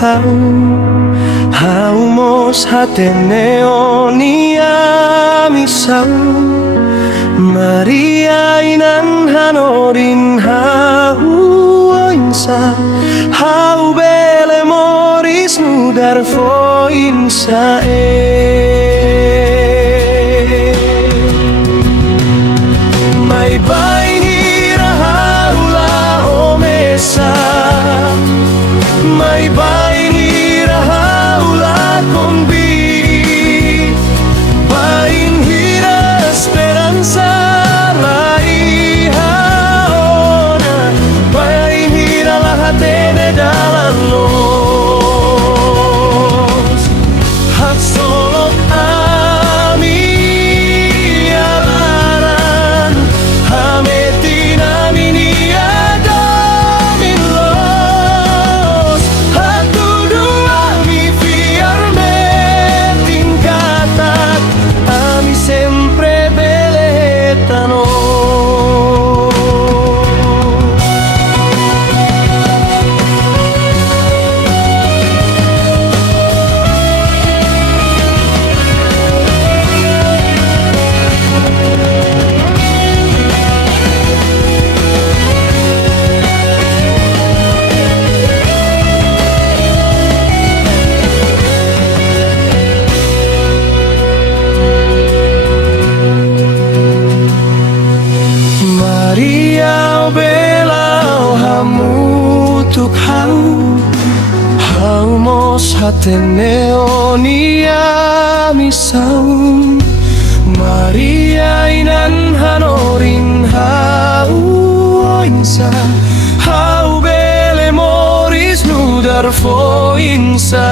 hau Haumos Ateneo niamisau Maria inan hanorin hauoinsa Hau bele moris nudar foinsa Mai baini rahaula omesa Mai baini rahaula kombi Bain hira esperanza lai haona Bain hira lahatene dalam los Hat solo ami alaran Hametin amini adamin los Hatu dua mi fiar metin katat Ami sempre beletano Maria o bela o hamutuk hau Haumos Ateneo niamisau Maria inan hanorin hauoinsa Hau bele moris nudar foinsa